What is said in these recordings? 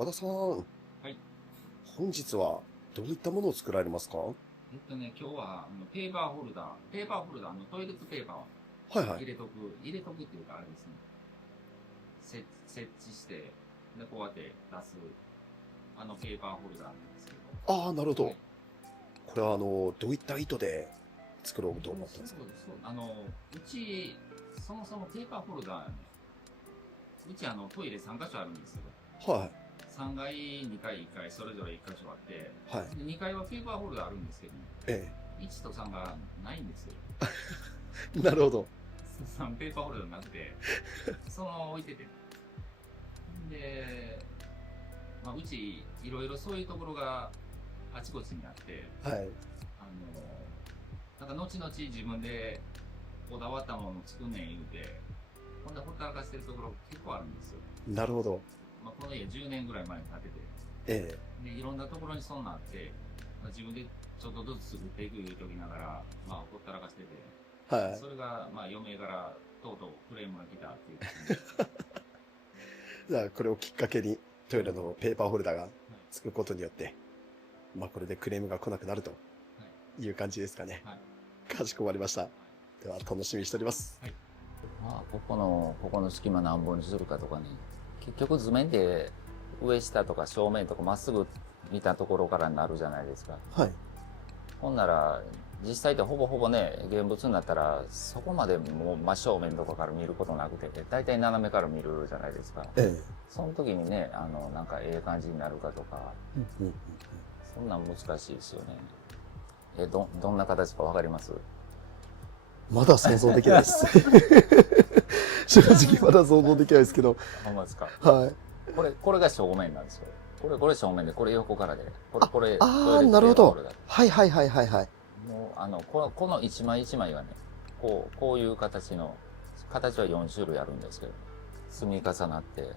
和田さん、はい。本日はどういったものを作られますか？は今日はペーパーホルダーのトイレットペーパーをいはい。入れとくっていうかあれですね。設置して、で、こうやって出す、ペーパーホルダーなんですけああ、なるほど。はど。い。これはどういった意図で作ろうと思ったんですそうそう。うち、そもそもペーパーホルダー、うちトイレ3箇所あるんですよ。か？はい。3階、2階、1階、それぞれ1箇所あって、はい。で2階はペーパーホルダーあるんですけど、え1と3がないんですよ。え。なるほど。3ペーパーホルダーなくて、そのまま置いてて。で、うち、いろいろそういうところがあちこちにあって、はい。あの、なんか後々自分でこだわったものを作んねん言うて、ほんでほったらかしてるところ結構あるんですよ。なるほど。この家10年ぐらい前に建てて、えで、いろんなところにそんなあって、自分でちょっとずつ作っていく言うときながら、ほったらかしてて、え。はい。それが、嫁からとうとうクレームが来たっていう感じで。じゃあ、これをきっかけにトイレのペーパーホルダーがはい。つくことによって、これでクレームが来なくなるとはい。いう感じですかね。はい。かしこまりました。では、楽しみにしております。はい。ここの隙間何本にするかとかね。結局図面で上下とか正面とかまっすぐ見たところからになるじゃないですか。はい。ほんなら、実際ってほぼほぼね、現物になったら、そこまでもう真正面とかから見ることなくて、大体斜めから見るじゃないですか。えその時にね、なんかええ感じになるかとか、え。うんうん。そんなん難しいですよね。どんな形かわかります？まだ想像できないです。正直まだ想像できないですけど。ほんまですか。はい。これが正面なんですよ。これ正面で、これ横からで、これトイああ、レットなるほど。ペーパーホルダー。はいはいはいはいはい。もう、この一枚一枚がね、こういう形は4種類あるんですけど、積み重なって、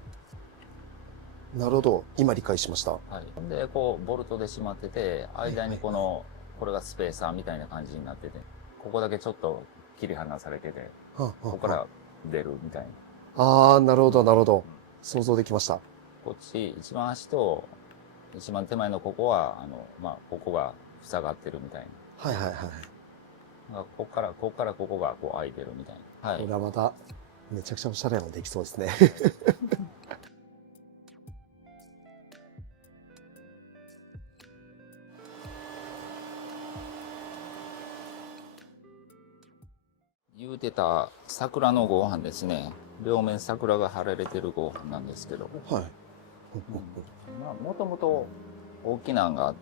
なるほど。今理解しました。ははい。ほんで、ボルトで締まってて、間にいはいはい。これがスペーサーみたいな感じになってて、ここだけちょっと切り離されてて、はあ、はあ、はここから出るみたいな。あ。あー、なるほどなるほど。想像できました。こっち、一番端と、一番手前のここは、ここが塞がってるみたいはいはいはい。な。ここからここがこう開いてるみたいな。はこい。れはまた、めちゃくちゃおしゃれなのできそうですね。言うてた桜の合板ですね。両面桜が貼られてる合板なんですけど。はい。もともと大きなのが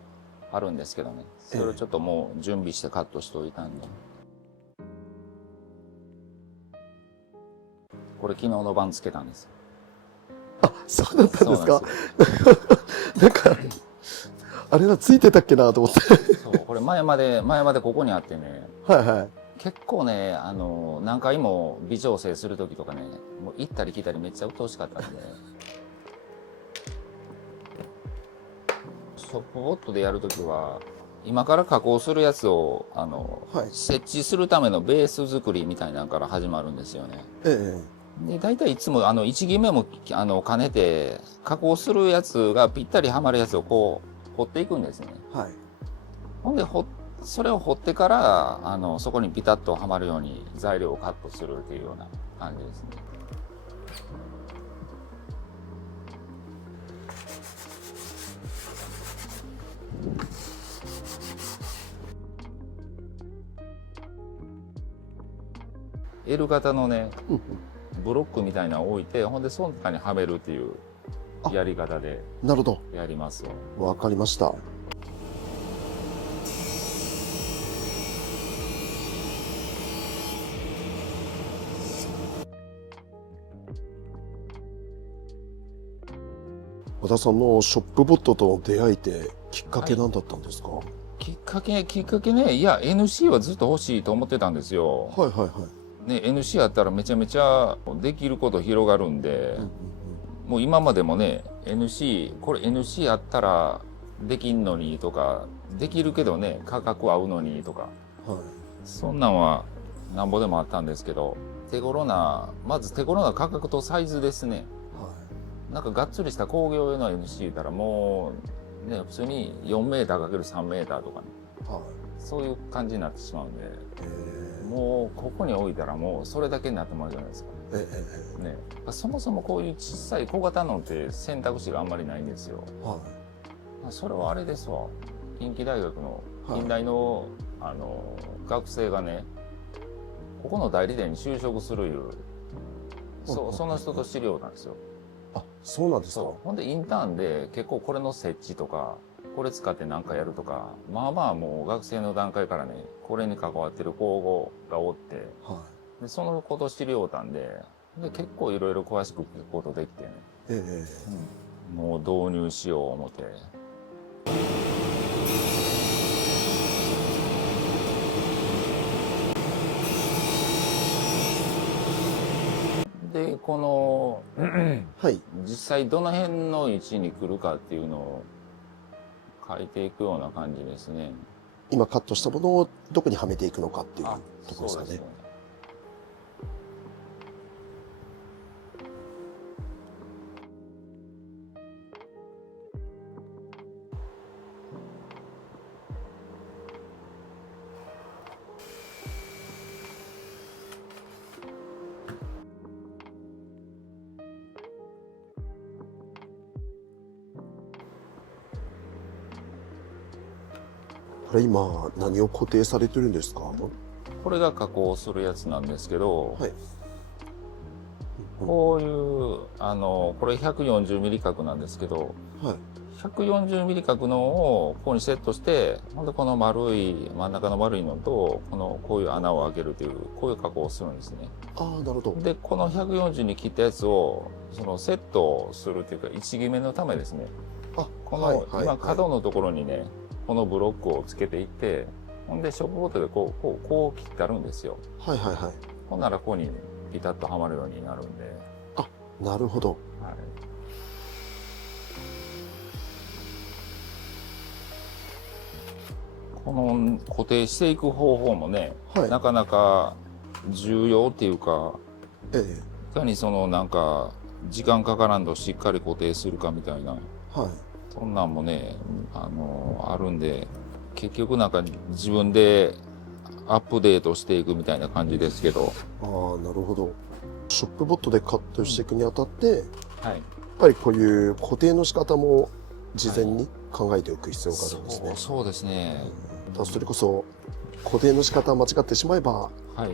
あるんですけどね。それをちょっともう準備してカットしておいたんで。これ昨日の晩つけたんですよ。あ、そうだったんですか？そうなんですよ。なんか、あれがついてたっけなと思って。そう、これ前までここにあってね、はいはい。結構ね、何回も微調整するときとかね、もう行ったり来たりめっちゃ鬱陶しかったんで、ショップボットでやるときは、今から加工するやつを、はい。設置するためのベース作りみたいなのから始まるんですよね。えで、大体いつも、1決めも、兼ねて、加工するやつがぴったりはまるやつをこう、掘っていくんですね。え。はい。ほんで、それを掘ってから、そこにピタッとはまるように材料をカットするっていうような感じですね。L 型のね、うんうん。ブロックみたいなのを置いて、ほんで、その中にはめるっていうあ、やり方でなるほやりますよ。ど。わかりました。和田さんのショップボットとの出会いってきっかはい。けなんだったんですか？はきっかけね、いや、NC はずっと欲しいと思ってたんですよ。いはいはい。ね、NC やったらめちゃめちゃできること広がるんで、うんうんもう今までもね、これ NC やったらできんのにとか、できるけどね、価格合うのにとか、うん。はい。そんなんはなんぼでもあったんですけど、まず手頃な価格とサイズですね。はなんかがっつりした工業用の NC 言ったらもう、ね、普通に4メーター ×3 メーターとかね、はい。そういう感じになってしまうんで、えもうここに置いたらもうそれだけになってもらうじゃないですか。えね、そもそもこういう小さい小型のって選択肢があんまりないんですよ。はそれはあれですわ。近畿大学のはい近大の、学生がね、ここの代理店に就職するいう、その人と知り合うたんですよ。あ、そうなんですか。そう。ほんでインターンで結構これの設置とか、これ使って何かやるとか、まあまあもう学生の段階からね、これに関わってる子がおって、はでそのこと知り合うたんで、結構いろいろ詳しく聞くことできてね、い。えもう導入しよう思って。で、この、はい。実際どの辺の位置に来るかっていうのを書いていくような感じですね。今カットしたものをどこにはめていくのかっていうあ、ところですかね。そうですね。これ今何を固定されてるんですか？はこれが加工するやつなんですけど、い。こういう、これ140ミリ角なんですけど、はい。140ミリ角のをここにセットして、ほんでこの真ん中の丸いのと、こういう穴を開けるという、こういう加工をするんですね。ああ、なるほど。で、この140に切ったやつを、セットするっていうか、位置決めのためですね。あ、こはいの、今角のところにね、このブロックをつけていって、ほんで、ショップボットでこう切ってあるんですよ。はいはいはい。ほんならここにピタッとはまるようになるんで。なるほど。はい。この固定していく方法もね、はい。なかなか重要っていうか、えいかになんか、時間かからんとしっかり固定するかみたいな、えはい。そんなんもね、あるんで、結局なんか自分でアップデートしていくみたいな感じですけど、ああ、なるほど。ショップボットでカットしていくにあたって、やっはい。ぱりこういう固定の仕方も事前に考えておく必要があるんですね。そうですね。だからそれこそ固定の仕方間違ってしまえば、はい。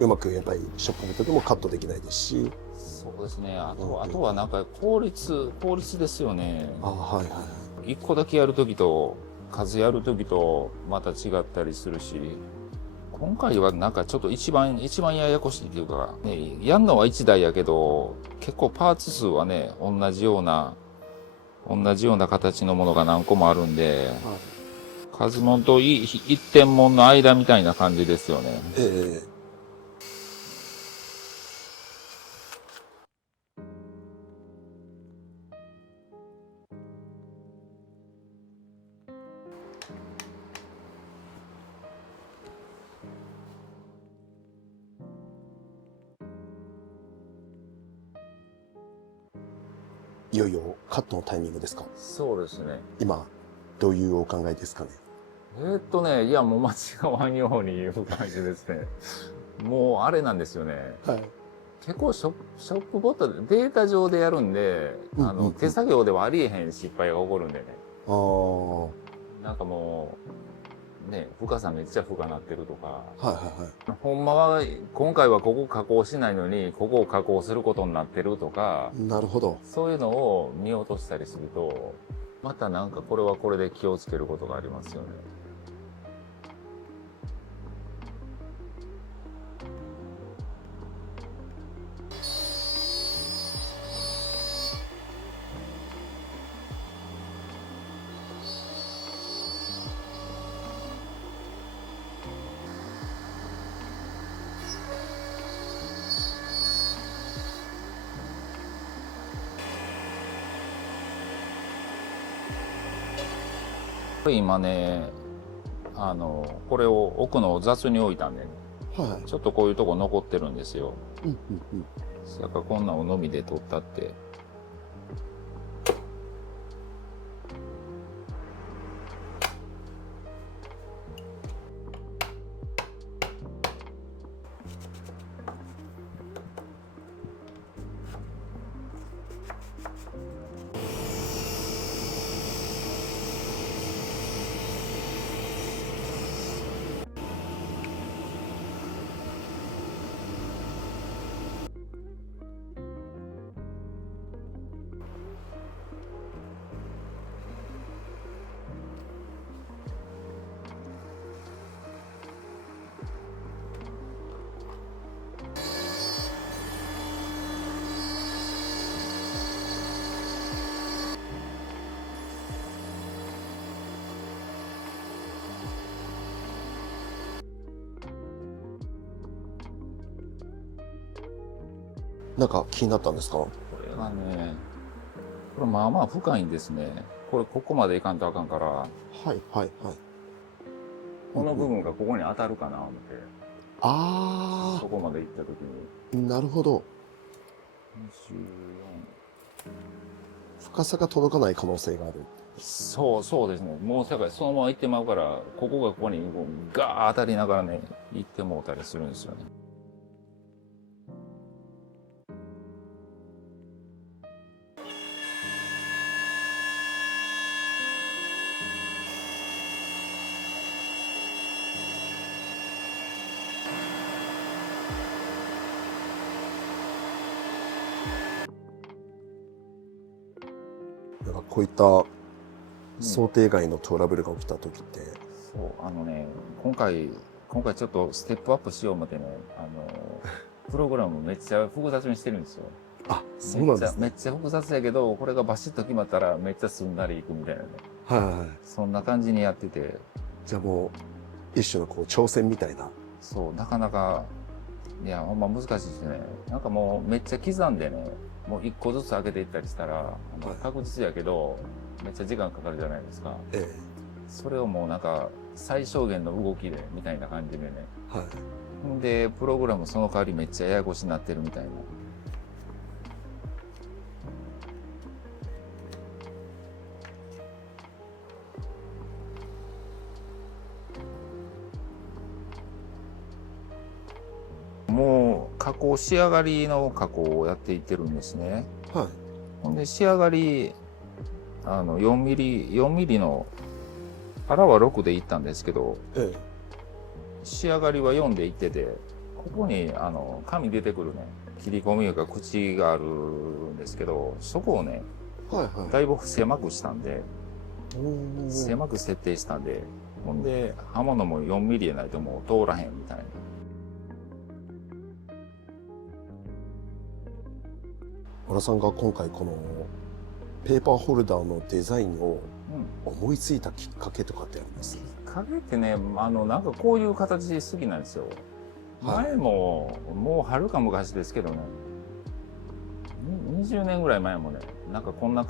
うまくやっぱりショップボットでもカットできないですし。そうですね。あとはなんか効率ですよね。ああ、はいはい。一個だけやるときと、数やるときとまた違ったりするし、今回はなんかちょっと一番ややこしいっていうか、ね、やんのは1台やけど、結構パーツ数はね、同じような形のものが何個もあるんで、はい、数門と一点門の間みたいな感じですよね。ええいよいよカットのタイミングですか？そうですね。今、どういうお考えですかね？いやもう間違わんように言う感じですね。もうあれなんですよね。はい。結構ショップボットでデータ上でやるんで、手作業ではありえへん失敗が起こるんでね。ああ。なんかもう、ね、深さめっちゃ深なってるとか。はいはいはい。ほんまは、今回はここ加工しないのに、ここを加工することになってるとか、なるほど。そういうのを見落としたりすると、またなんかこれはこれで気をつけることがありますよね。今ね、これを奥の雑に置いたんでね、はい。ちょっとこういうとこ残ってるんですよ。うんうんうん。だからこんなんをのみで取ったって。なんか気になったんですか？これがね、これまあまあ深いんですね。これここまでいかんとあかんから、はいはいはい。この部分がここに当たるかな思って、あそこまで行った時に。あ、なるほど。深さが届かない可能性がある。そうですね。もうだからそのまま行ってまうから、ここがここにガー当たりながらね、行ってもうたりするんですよね。なんかこういった想定外のトラブルが起きた時って、そう、今回ちょっとステップアップしよう思ってね、プログラムめっちゃ複雑にしてるんですよ。あ、そうなんですね。めっちゃ複雑やけど、これがバシッと決まったらめっちゃすんなりいくみたいなね。はいはいはい。そんな感じにやってて、じゃあもう一種のこう挑戦みたいな。そう、なかなか、いや、ほんま難しいですね。なんかもうめっちゃ刻んでね、もう一個ずつ上げていったりしたら、確実やけど、めっちゃ時間かかるじゃないですか。ええ。それをもうなんか、最小限の動きで、みたいな感じでね。はい。んで、プログラムその代わりめっちゃややこしになってるみたいな。もう、仕上がりの加工をやっていってるんですね。はい。ほんで、仕上がり、4ミリの、腹は6でいったんですけど、ええ。仕上がりは4でいってて、ここに、紙出てくるね、切り込みが口があるんですけど、そこをね、はいはい。だいぶ狭くしたんで、おー。狭く設定したんで、ほんで、刃物も4ミリでないともう通らへんみたいな。小田さんが今回このペーパーホルダーのデザインをうん。思いついたきっかけとかってあります？影ってね、なんかこういう形好きなんですよ。はい前も、もうはるか昔ですけどね、20年ぐらい前もね、なんかこんな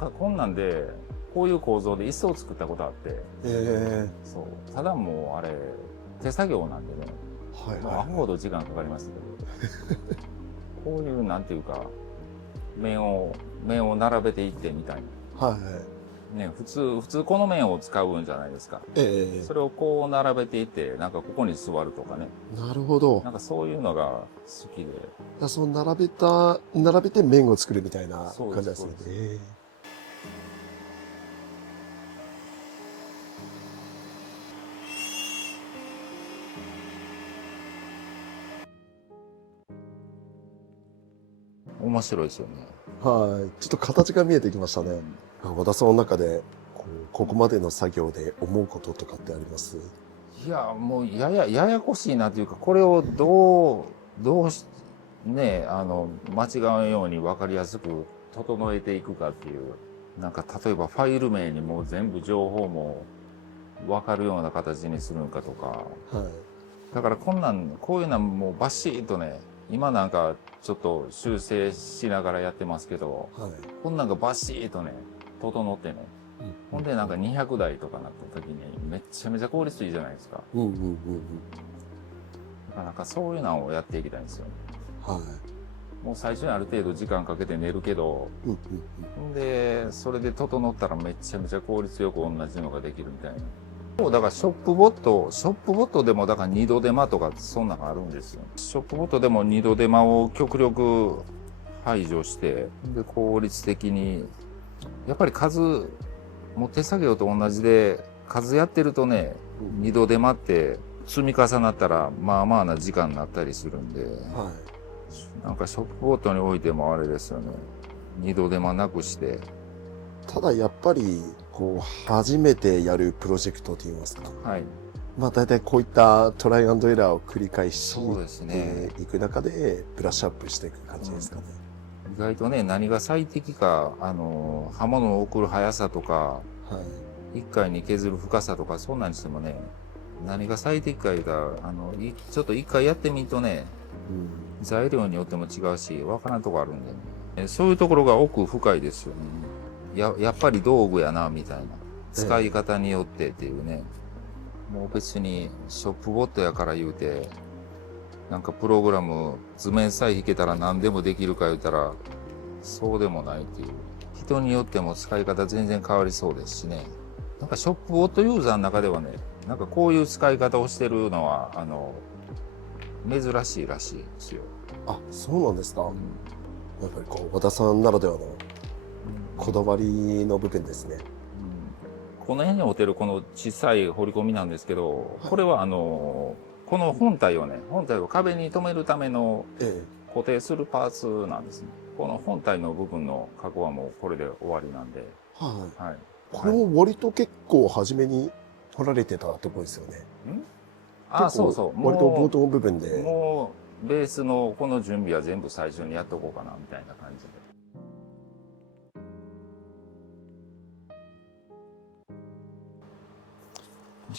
んで、こういう構造で椅子を作ったことあって、えそう。ただもうあれ、手作業なんでね、え。はいもうアはホほど時間かかりますけど、こういう、なんていうか、面を並べていってみたいい。はいはい。な。ね、普通この面を使うんじゃないですか。ええ。それをこう並べていって、なんかここに座るとかね。なるほど。なんかそういうのが好きで。その並べて麺を作るみたいなそう感ですそう。じですねええ。面白いですよね。はい。ちょっと形が見えてきましたね。和田さんの中で、ここまでの作業で思うこととかってあります？いや、もうややこしいなというか、これをどうね、間違わんように分かりやすく整えていくかっていう。なんか例えばファイル名にもう全部情報も分かるような形にするのかとか。はい。だからこういうのはもうバシッとね、今なんかちょっと修正しながらやってますけど、はい。こんなんがバシッとね、整ってね、ほんでなんか200台とかなった時にめっちゃめちゃ効率いいじゃないですか。うんうんうんうん。だからなんかそういうのをやっていきたいんですよね。はい。もう最初にある程度時間かけて寝るけど、うんうんほんで、それで整ったらめちゃめちゃ効率よく同じのができるみたいな。そうだからショップボットでもだから二度手間とかそんなのあるんですよ。ショップボットでも二度手間を極力排除して、で、効率的に、やっぱりもう手作業と同じで、数やってるとね、二度手間って積み重なったら、まあまあな時間になったりするんで、はなんかショップボットにおいてもあれですよね。二度手間なくして。い。ただやっぱり、初めてやるプロジェクトといいますか。はい。まあ大体こういったトライアンドエラーを繰り返しそうですね。いく中で、ブラッシュアップしていく感じですかね。意外とね、何が最適か、刃物を送る速さとか、はい。一回に削る深さとか、そんなんにしてもね、何が最適か言うたら、ちょっと一回やってみるとね、うん。材料によっても違うし、わからんとこあるんでね。そういうところが奥深いですよね。やっぱり道具やな、みたいな。使い方によってっていうね。もう別にショップボットやから言うて、なんかプログラム図面さえ弾けたら何でもできるか言うたら、そうでもないっていう。人によっても使い方全然変わりそうですしね。なんかショップボットユーザーの中ではね、なんかこういう使い方をしてるのは、珍しいらしいですよ。あ、そうなんですか。やっぱりこう、和田さんならではのこだわりの部分ですね。この辺におてるこの小さい彫り込みなんですけど、これはこの本体を壁に留めるためのえ固定するパーツなんですね。この本体の部分の加工はもうこれで終わりなんで。え。はい。はい。これも割と結構初めに彫られてたところですよね。あ、そうそう。割と冒頭部分で。もう、ベースのこの準備は全部最初にやっとこうかな、みたいな感じで。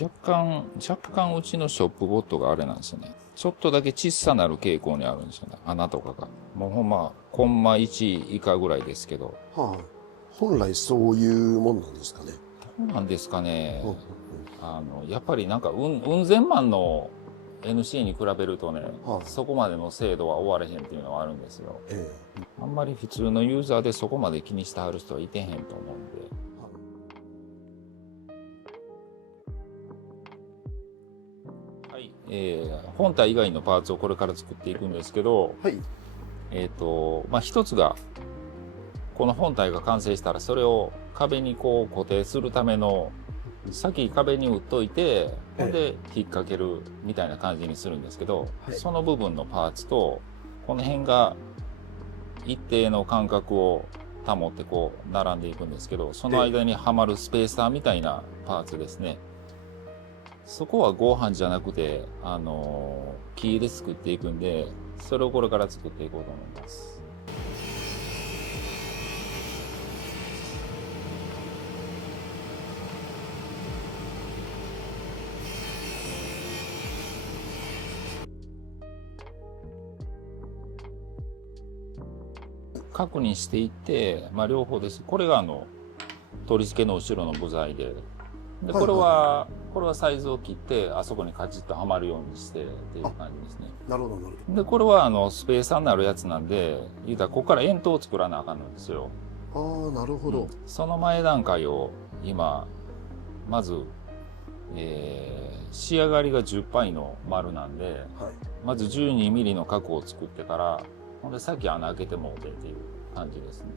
若干うちのショップボットがあれなんですよね。ちょっとだけ小さなる傾向にあるんですよね。穴とかが。もうほんま、コンマ1以下ぐらいですけど。はい。本来そういうもんなんですかね。どうなんですかね。うんうんやっぱりなんか、雲仙万の NC に比べるとね、はいそこまでの精度は終われへんっていうのはあるんですよ。ええ。あんまり普通のユーザーでそこまで気にしてはる人はいてへんと思うんで。はい。本体以外のパーツをこれから作っていくんですけど、はい。一つが、この本体が完成したらそれを壁にこう固定するための、先壁に打っといて、ほんで引っ掛けるみたいな感じにするんですけど、はいその部分のパーツと、この辺が一定の間隔を保ってこう並んでいくんですけど、その間にはまるスペーサーみたいなパーツですね。そこは合板じゃなくて、木で作っていくんで、それをこれから作っていこうと思います。確認していって、両方です。これが取り付けの後ろの部材で、これはサイズを切って、あそこにカチッとはまるようにしてっていう感じですね。なるほど、なるほで、これはスペーサーになるやつなんで、言うたらここから円筒を作らなあかんのですよ。ど。ああ、なるほど。その前段階を今、まず、仕上がりが10パイの丸なんで、はい。まず12ミリの角を作ってから、ほんでさっき穴開けてもうてっていう感じですね。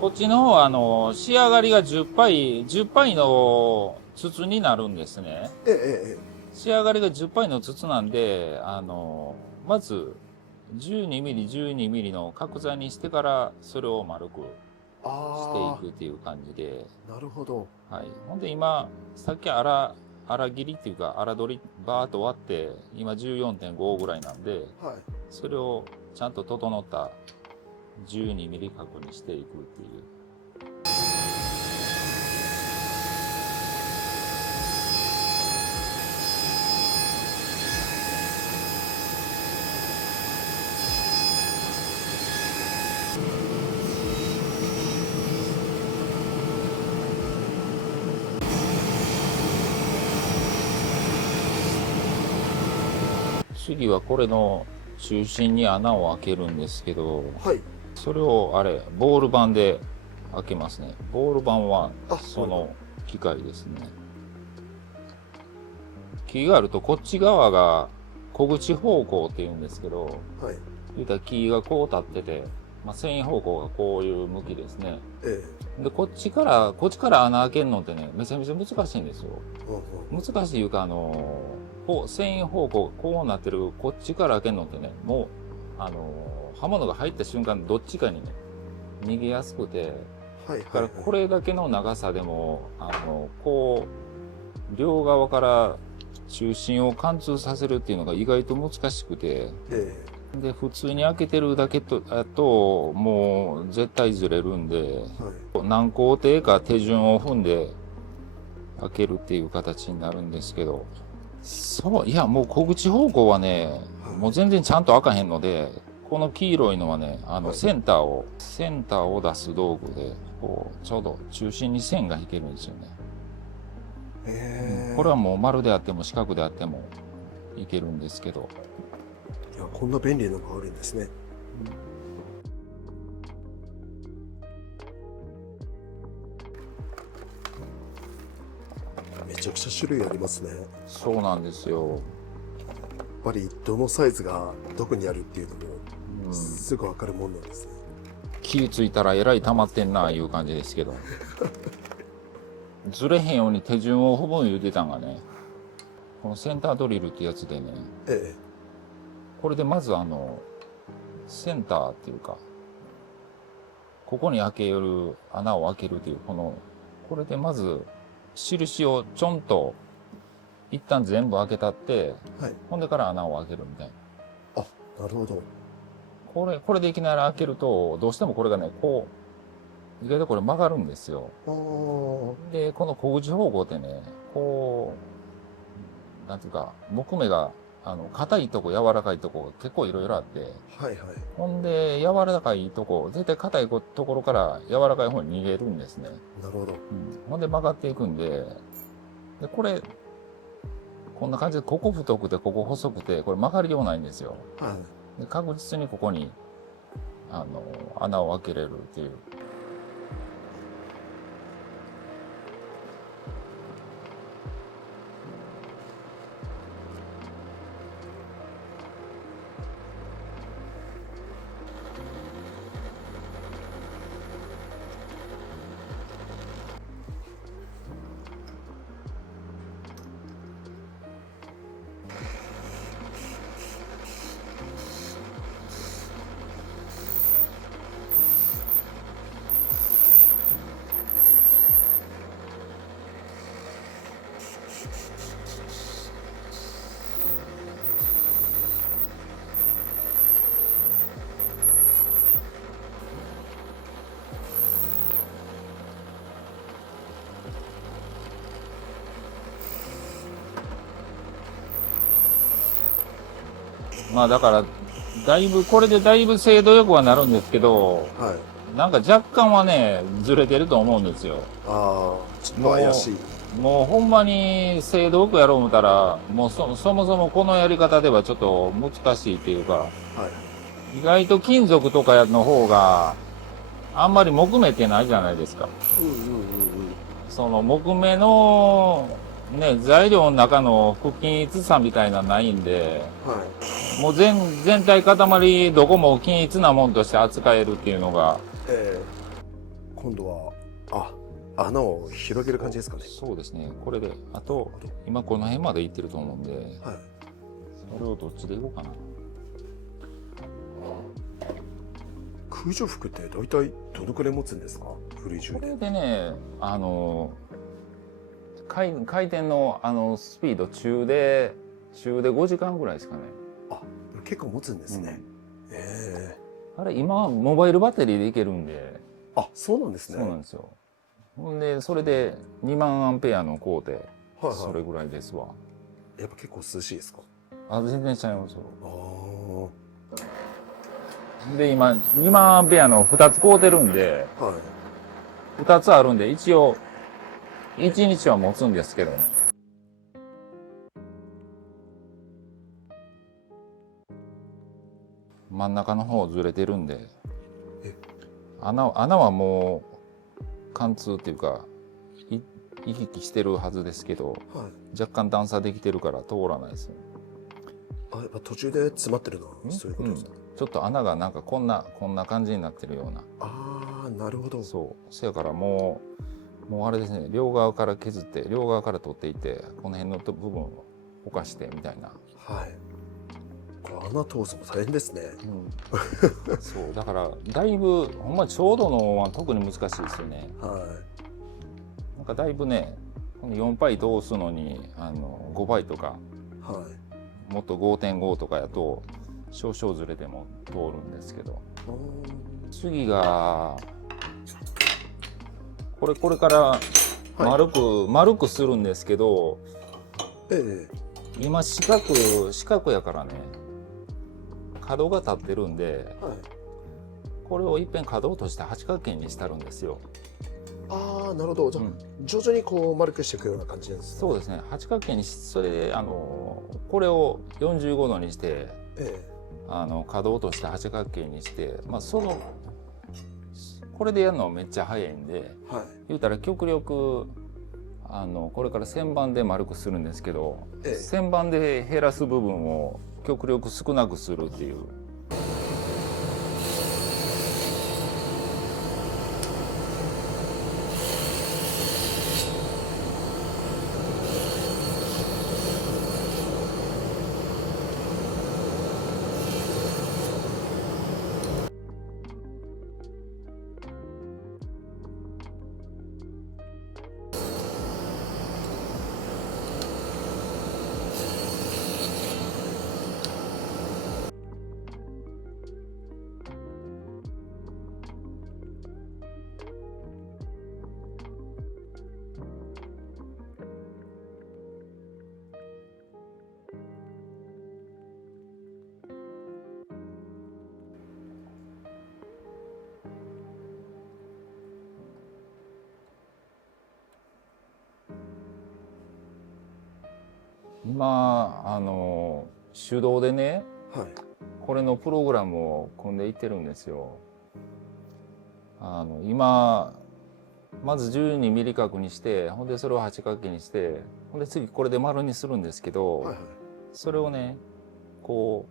こっちの方は仕上がりが10パイの筒になるんですね。ええ、ええ。仕上がりが10パイの筒なんで、まず12ミリ、12ミリの角材にしてからそれを丸くしてあいくっていう感じで。あ、なるほど。はい。ほんで今、さっき粗切りっていうか粗取りバーっと割って、今 14.5 ぐらいなんで、はい。それをちゃんと整った12ミリ角にしていくっていう。次はこれの中心に穴を開けるんですけど、はい。それをボール板で開けますね。ボール板はあその機械ですね。木があるとこっち側が小口方向って言うんですけど、はい。言うたら木がこう立ってて、まあ、繊維方向がこういう向きですね。えで、こっちから穴開けるのってね、めちゃめちゃ難しいんですよ。うん難しいいうか、こう、繊維方向がこうなってる、こっちから開けるのってね、もう、刃物が入った瞬間、どっちかにね、逃げやすくて、はいだからこれだけの長さでも、こう、両側から中心を貫通させるっていうのが意外と難しくて、えで、普通に開けてるだけだと、もう絶対ずれるんで、はい何工程か手順を踏んで開けるっていう形になるんですけど、そう、いや、もう小口方向はね、もう全然ちゃんと開かへんので、この黄色いのはね、はいセンターを出す道具で、こう、ちょうど中心に線が引けるんですよね。これはもう丸であっても四角であってもいけるんですけど。いや、こんな便利なのがあるんですね。めちゃくちゃ種類ありますね。やっそうなんですよ。ぱりどのサイズがどこにあるっていうのもうん、すぐわかるもんなんですね。気ついたらえらい溜まってんないう感じですけど。ずれへんように手順を踏む言うてたんがね、このセンタードリルってやつでね、えこれでまずセンターっていうか、ここに穴を開けるという、これでまず、印をちょんと、一旦全部開けたって、はい。ほんでから穴を開けるみたいな。なるほど。これでいきなり開けると、どうしてもこれがね、こう、意外とこれ曲がるんですよ。で、この小口方向ってね、こう、なんていうか、木目が、硬いとこ、柔らかいとこ、結構いろいろあって、はいはい。ほんで、柔らかいとこ、絶対硬いところから柔らかい方に逃げるんですね。なるほど。ほんで曲がっていくんで、で、これ、こんな感じで、ここ太くて、ここ細くて、これ曲がりようないんですよ。はい。で、確実にここに、穴を開けれるっていう。まあだから、これでだいぶ精度よくはなるんですけど、はい。なんか若干はね、ずれてると思うんですよ。ああ、ちょっと怪しい。もうほんまに精度よくやろう思ったら、もうそもそもこのやり方ではちょっと難しいっていうか、はい。意外と金属とかの方が、あんまり木目ってないじゃないですか。うんうんうんうん。その木目の、ね、材料の中の不均一さみたいなのないんで、はもう全体塊どこも均一なもんとして扱えるっていうのが、い。今度は、穴を広げる感じですかね。そうですね。これで、あと、今この辺まで行ってると思うんで、はい。それをどっちでいこうかな。空調服って大体どのくらい持つんですか？フル充これ電。でね、回転のスピード中で5時間ぐらいですかね。結構持つんですね。あれ、今、モバイルバッテリーでいけるんで、そうなんですね。そうなんですよ。ほんで、それで2万アンペアの工程、はいそれぐらいですわ。やっぱ結構涼しいですか？全然ちゃいますよ。はで、今、2万アンペアの2つ買うてるんで、い。 2つあるんで、一応、1日は持つんですけどね。真ん中の方ずれてるんで、穴はもう、貫通っていうか、行き来してるはずですけど、はい。若干段差できてるから通らないですよ。やっぱ途中で詰まってるな。そういうことですか。ちょっと穴がなんかこんな感じになってるような。ああ、なるほど。そうせやからもうあれですね、両側から削って両側から取っていて、この辺の部分をぼかしてみたいな。はい。これ穴通すの大変ですね。そうだからだいぶほんまちょうどのは特に難しいですよね。はなんかだいぶね、この4倍通すのに5倍とかい。はい。もっと 5.5 とかやと少々ずれても通るんですけど、次がこれから丸くするんですけど、ええ。今四角やからね、角が立ってるんで、はい。これをいっぺん角を落として八角形にしたるんですよ。ああ、なるほど。じゃあ、徐々にこう丸くしていくような感じなんですね。そうですね、八角形にそれでこれを45度にして、え角を落として八角形にして、まあこれでやるのはめっちゃ早いんで、え。はい。言うたら極力これから旋盤で丸くするんですけど、ええ。旋盤で減らす部分を極力少なくするっていう。今手動でね、はい。これのプログラムを組んでいってるんですよ。今まず12ミリ角にして、ほんでそれを八角形にして、ほんで次これで丸にするんですけど、はい。はい。それをねこ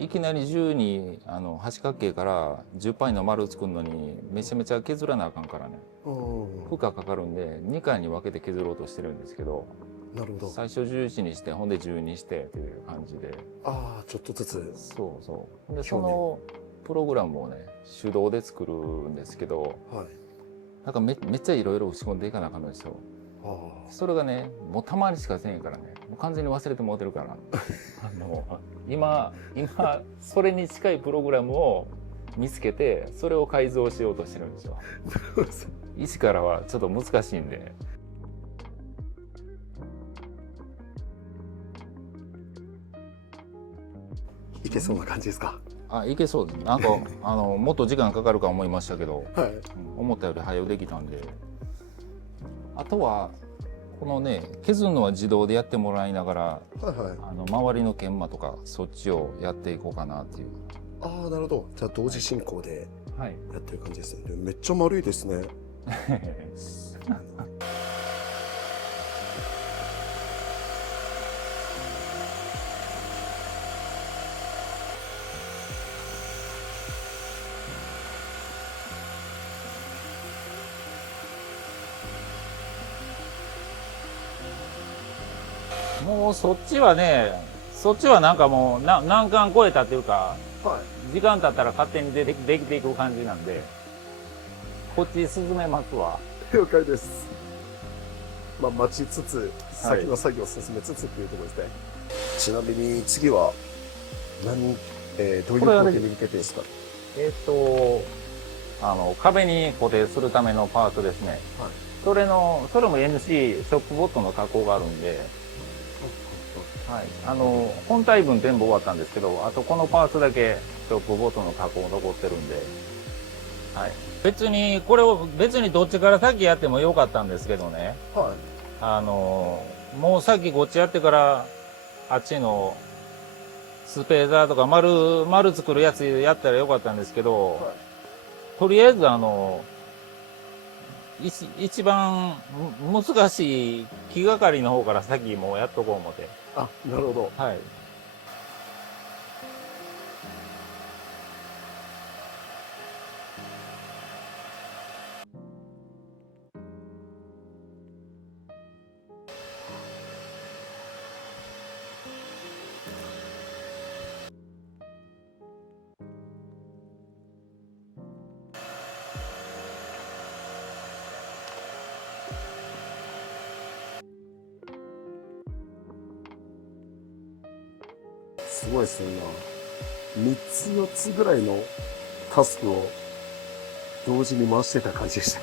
ういきなり12八角形から10パイの丸作るのにめちゃめちゃ削らなあかんからね、負荷かかるんで2回に分けて削ろうとしてるんですけど、なるほど。最初11にしてほんで10にしてっていう感じで。ああ、ちょっとずつ。そうそうでそのプログラムをね手動で作るんですけど、はい。なんかめっちゃいろいろ打ち込んでいかなあかんのですよ。あそれがねもうたまにしかせんからね、もう完全に忘れてもうてるから今それに近いプログラムを見つけて、それを改造しようとしてるんですよ。一からはちょっと難しいんで。いけそうな感じですか。いけそうです。なんかもっと時間かかるか思いましたけど、はい。思ったより早うできたんで。あとはこのね削るのは自動でやってもらいながら、はいはい。周りの研磨とかそっちをやっていこうかなっていう。ああ、なるほど。じゃあ同時進行ではいやってる感じですね。でもめっちゃ丸いですね。もうそっちはなんかもう難関超えたっていうか、は時間経ったら勝手にできていく感じなんで、こっち進めますわ。い。了解です。まあ、待ちつつ、先の作業を進めつつっていうところですね。ちなみに次はどういう工程に向けてですか。壁に固定するためのパーツですね。はい。それも NC ショックボットの加工があるんで、はい、本体分全部終わったんですけど、あとこのパーツだけショックボットの加工残ってるんで、はい、別にどっちから先やってもよかったんですけどね、はい。もうさっきこっちやってからあっちのスペーザーとか丸作るやつやったらよかったんですけど、はい、とりあえず一番難しい気がかりの方から先もうやっとこう思って。あ、なるほど。はい。ごいですよな。3つ4つぐらいのタスクを同時に回してた感じでした。